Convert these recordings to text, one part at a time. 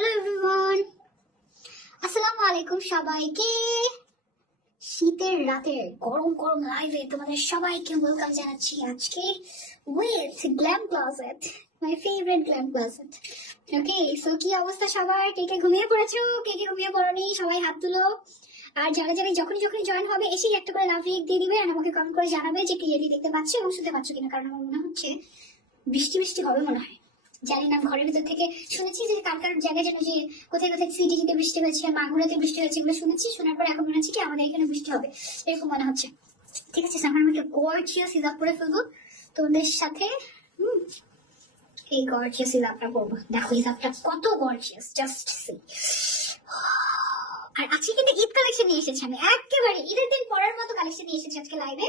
Hello everyone, আসসালামুয়ালাইকুম সবাইকে। শীতের রাতের গরম গরম লাইভে তোমাদের সবাইকে ওয়েলকাম জানাচ্ছি আজকে with glam closet, my favourite glam closet. Okay, so কি অবস্থা সবার? কে কে ঘুমিয়ে পড়েছো, কে কে ঘুমিয়ে পড়োনি? সবাই হাত তুলো। আর যারা যারা যখনই যখনই জয়েন হবে এসেই একটা করে লাভ রিয়েক্ট দিয়ে দিবে আর আমাকে কমেন্ট করে জানাবে যে ক্লিয়ারলি দেখতে পাচ্ছ এবং শুনতে পাচ্ছ কিনা, কারণ আমার মনে হচ্ছে বৃষ্টি বৃষ্টি হবে মনে হয়। জানি না, ঘরের ভিতর থেকে শুনেছি যে কার কার জায়গায় যেন যে কোথায় কোথায় সিটিতে বৃষ্টি হয়েছে, মাগুরাতে বৃষ্টি হয়েছে, এগুলো শুনেছি। শোনার পর এখন মনে হচ্ছে কি আমাদের এখানে বৃষ্টি হবে, এরকম মনে হচ্ছে। ঠিক আছে, এখন আমি একটা গর্জিয়াস হিজাব পরে ফেলবো তোমাদের সাথে। এই গর্জিয়াস হিজাবটা পরবো। দেখো হিজাবটা কত গর্জিয়াস, জাস্ট সি। আর আজকে কিন্তু ঈদ কালেকশন নিয়ে এসেছি আমি, একেবারে ঈদের দিন পরার মতো কালেকশন নিয়ে এসেছি আজকে লাইভে।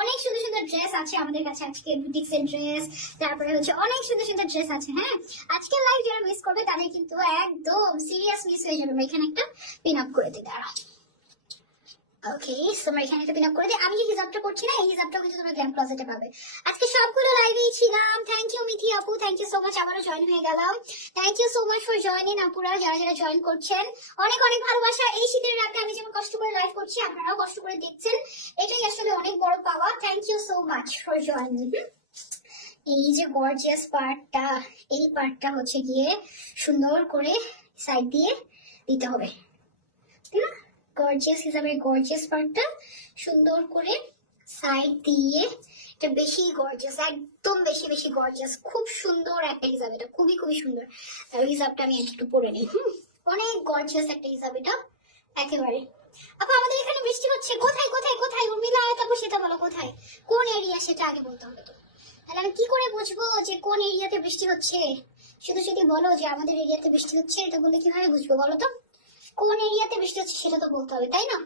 অনেক সুন্দর সুন্দর ড্রেস আছে আমাদের কাছে আজকে, বুটিক্স এর ড্রেস, তারপরে হচ্ছে অনেক সুন্দর সুন্দর ড্রেস আছে। হ্যাঁ, আজকে লাইভ যারা মিস করবে তাদের কিন্তু একদম সিরিয়াস মিস হয়ে যাবে। এখানে একটা পিন আপ করে দিই, দাঁড়াও। ওকে, তোমরা এখানে একটা পিন আপ করে দিই। আমি যে হিজাবটা করছি না, এই হিজাবটাও কিন্তু তোমরা গ্ল্যাম ক্লোজেটে পাবে। আজকে সবগুলো লাইভেই ছিলাম। থ্যাংক ইউ মিথি আপু, থ্যাংক ইউ সো মাচ, আবারও জয়েন হয়ে গেলাম। Thank you so much for joining আপুরা, যারা যারা জয়েন করছেন অনেক অনেক ভালোবাসা। এই শীতের রাতে আমি যেমন কষ্ট করে লাইভ করছি, আপনারাও কষ্ট করে দেখছেন, এটাই আসলে অনেক বড় পাওয়া। Thank you so much for joining. এই যে গর্জিয়াস পার্টটা, এই পার্টটা হচ্ছে গিয়ে সুন্দর করে সাইড দিয়ে দিতে হবে, তাই না? গর্জিয়াস হিসাবে গর্জিয়াস পার্টটা সুন্দর করে সাইড দিয়ে, এটা বেশি গর্জিয়াস, একদম বেশি বেশি গর্জিয়াস, খুব সুন্দর একটা হিসাব। এটা খুবই খুবই সুন্দর। আর হিসাবটা আমি একটু পরে নিই। অনেক গর্জিয়াস একটা হিসাব এটা, একেবারে। আপু আমাদের এখানে বৃষ্টি হচ্ছে, কোথায় কোথায় কোথায়? উর্মিলা তারপর সেটা বলো, কোথায় কোন এরিয়া সেটা আগে বলতে হবে তো, তাহলে আমি কি করে বুঝবো যে কোন এরিয়াতে বৃষ্টি হচ্ছে? শুধু যদি বলো যে আমাদের এরিয়াতে বৃষ্টি হচ্ছে, এটা বলে কিভাবে বুঝবো বলো তো? কোন এরিয়াতে বৃষ্টি হচ্ছে সেটা তো বলতে হবে, তাই না?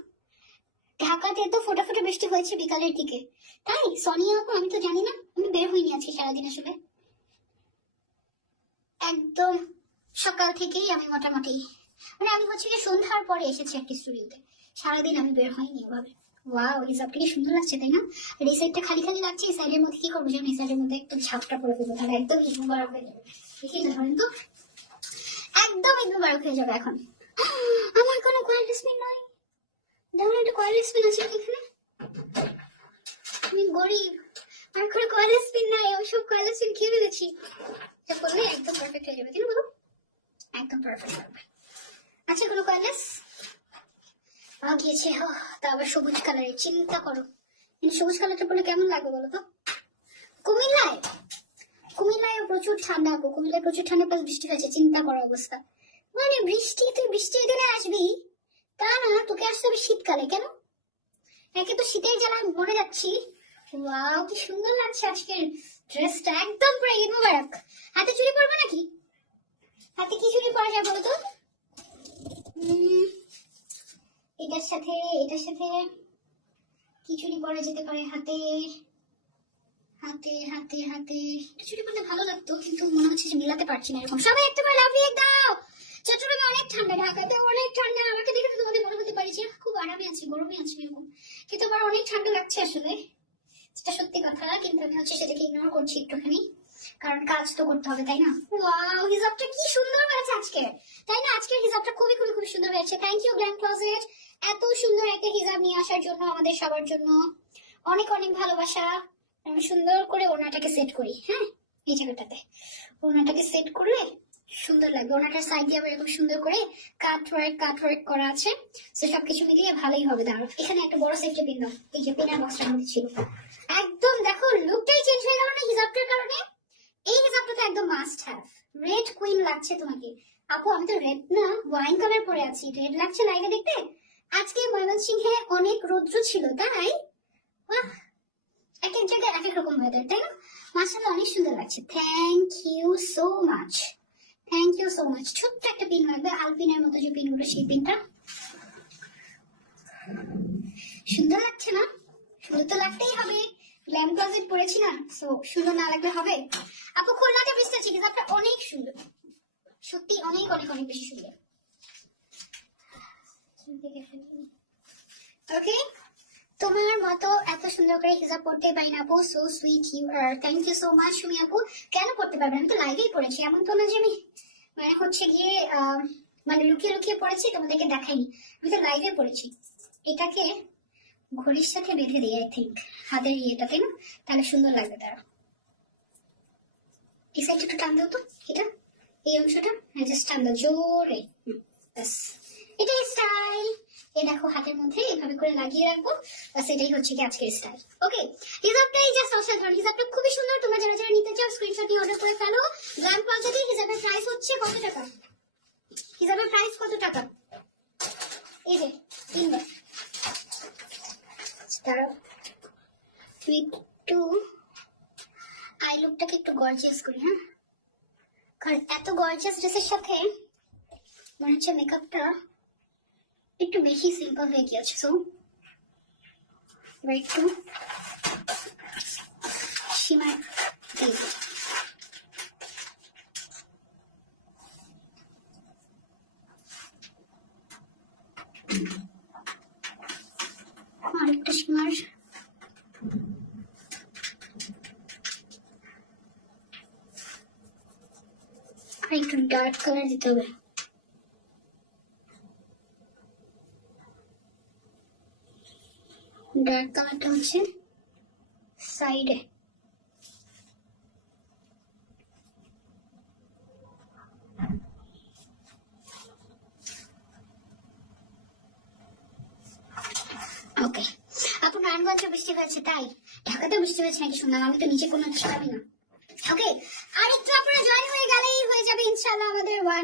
ঢাকাতে তো ফোটা ফোটা বৃষ্টি হয়েছে বিকালের দিকে, তাই সোনিয়া আপু? আমি তো জানি না, আমি বের হইনি আজকে সারাদিন আসলে, একদম সকাল থেকেই আমি মোটামুটি, মানে আমি হচ্ছে যে সন্ধ্যার পরে এসেছি একটা স্টুডিওতে, সারাদিন আমি বের হইনি ওভাবে। ওয়াও, এই সবটা কি সুন্দর লাগছে, তাই না? আর এই সাইডটা খালি খালি লাগছে, এই সাইডের মধ্যে কি করবো জানো? এই সাইডের মধ্যে একদম ছাপটা পরে ফেলবো, তাহলে একদম ঈদ মুবারক হয়ে যাবে। দেখি ধরেন তো, একদম ঈদ মুবারক হয়ে যাবে। এখন আমার কোনো কয়েললেস পিন নয়, দেখুন একটা কয়েললেস পিন আছে এখানে, আমি গরিব, আর কোনো কয়েললেস পিন নাই, ওইসব কয়েললেস পিন খেয়ে ফেলেছি। এটা করলে একদম পারফেক্ট হয়ে যাবে, তাই না বলো? একদম পারফেক্ট লাগবে। আচ্ছা, কোনো কয়েললেস গিয়েছে, তা আবার সবুজ কালারের, চিন্তা করো কিন্তু সবুজ কালারটা পরলে কেমন লাগবে বলো তো? কুমিল্লায়, কুমিল্লায় প্রচুর ঠান্ডা আপু, কুমিল্লায় প্রচুর ঠান্ডা, প্লাস বৃষ্টি হয়েছে, চিন্তা করো অবস্থা। মানে বৃষ্টি, তুই বৃষ্টির দিনে আসবি তা না, তোকে আসতে হবে শীতকালে। কেন? একে তো শীতের জ্বালায় মরে যাচ্ছি। ওয়াও, কি সুন্দর লাগছে আজকের ড্রেসটা, একদম পুরো ঈদ মুবারক। হাতে চুড়ি পরবে নাকি? হাতে কি চুড়ি পরা যায় বলো তো? এটার সাথে এটার সাথে কি চুড়ি পরা যেতে পারে? হাতে হাতে হাতে হাতে এটা চুড়ি পরলে ভালো লাগতো, কিন্তু মনে হচ্ছে যে মিলাতে পারছি না। এরকম সবাই একটা করে লাভ রিয়েক্ট দাও। চট্টগ্রামে অনেক ঠান্ডা, ঢাকাতে অনেক ঠান্ডা। আমাকে দেখে তো তোমাদের মনে হতে পারে যে খুব আরামে আছি, গরমে আছি এরকম, কিন্তু আমার অনেক ঠান্ডা লাগছে আসলে, সেটা সত্যি কথা। কিন্তু আমি হচ্ছে সেটাকে ইগনোর করছি একটুখানি, কারণ কাজ তো করতে হবে, তাই না? ওয়াও, হিজাবটা কি সুন্দর হয়েছে আজকে, তাই না? আজকের হিজাবটা খুবই খুবই খুবই সুন্দর হয়েছে। থ্যাংক ইউ গ্ল্যাম ক্লোজেট, এত সুন্দর একটা হিজাব নিয়ে আসার জন্য আমাদের সবার জন্য অনেক অনেক ভালোবাসা। আমি সুন্দর করে ওড়নাটাকে সেট করি, হ্যাঁ এই জায়গাটাতে ওড়নাটাকে সেট করলে সুন্দর লাগবে। ওড়নাটার সাইড দিয়ে আবার এরকম সুন্দর করে কাট ওয়ার্ক করা আছে, সে সবকিছু মিলিয়ে ভালোই হবে। দাঁড়াও, এখানে একটা বড় সেফটি পিন দাও, এই যে পিনের বক্সটার মধ্যে ছিল। একদম দেখো লুকটাই চেঞ্জ হয়ে গেল না হিজাবটার কারণে? এই হিজাবটা তো একদম মাস্ট হ্যাভ। রেড কুইন লাগছে তোমাকে আপু। আমি তো রেড না, ওয়াইন কালার পরে আছি, রেড লাগছে লাইভে দেখতে। আজকে ময়মনসিংহে অনেক রৌদ্র ছিল, তাই বাহ, এক এক জায়গায় এক এক রকম ওয়েদার, তাই না? মাশাআল্লাহ, অনেক সুন্দর লাগছে। Thank you so much, thank you so much. ছোট্ট একটা পিন লাগবে, আলপিনের মতো যে পিনগুলো, সেই পিনটা। সুন্দর লাগছে না? সুন্দর তো লাগতেই হবে, গ্ল্যাম ক্লোজেট পরেছি না, সো সুন্দর না লাগলে হবে? আপু খুলনাতে বৃষ্টি আছে, কিন্তু আপনার অনেক সুন্দর, সত্যি অনেক অনেক অনেক বেশি সুন্দর। ওকে, তোমার মতো এত সুন্দর করে হিজাব পড়তে পারি না আপু, so sweet you are. Thank you so much Sumi আপু। কেন পড়তে পারবেন? আমি তো লাইভেই পড়েছি, এমন তো না যে আমি মানে হচ্ছে গিয়ে মানে লুকিয়ে লুকিয়ে পড়েছি, তোমাদেরকে দেখাইনি, আমি তো লাইভে পড়েছি। এটাকে ঘড়ির সাথে বেঁধে দিই আই থিঙ্ক, হাতের ইয়েটাতে না, তাহলে সুন্দর লাগবে। তারা এই সাইড একটু টান দাও তো, এটা এই অংশটা, হ্যাঁ জাস্ট টান দাও জোরে, ব্যাস এটাই স্টাইল। এ দেখো হাতের মধ্যে এভাবে করে লাগিয়ে রাখবো, বাস এটাই হচ্ছে কি আজকের স্টাইল। ওকে, হিজাবটাই জাস্ট অসাধারণ, হিজাবটা খুবই সুন্দর। তোমরা যারা যারা নিতে চাও স্ক্রিনশট দিয়ে অর্ডার করে ফেলো। গ্রাম প্লাজাতে হিজাবের প্রাইস হচ্ছে কত টাকা? হিজাবের প্রাইস কত টাকা? এই যে 3 বার দাঁড়াও, তুমি একটু আই লুকটাকে একটু গর্জিয়াস করি, হ্যাঁ, কারণ এত গর্জিয়াস ড্রেসের সাথে মনে হচ্ছে মেকআপটা একটু বেশি সিম্পল হয়ে গিয়েছে। সো একটু শিমার দিয়ে দিই। আরেকটা শিমার, আর একটু ডার্ক কালার দিতে হবে। ডার্ক কালারটা হচ্ছে সাইডে। ওকে, আপু নারায়ণগঞ্জে বৃষ্টি হয়েছে তাই? ঢাকাতেও বৃষ্টি হয়েছে নাকি শুনলাম, আমি তো নিচে কোনো ছিলামই না। ওকে, আর একটু আপনারা জয়েন হয়ে গেলেই হয়ে যাবে ইনশাআল্লাহ আমাদের 1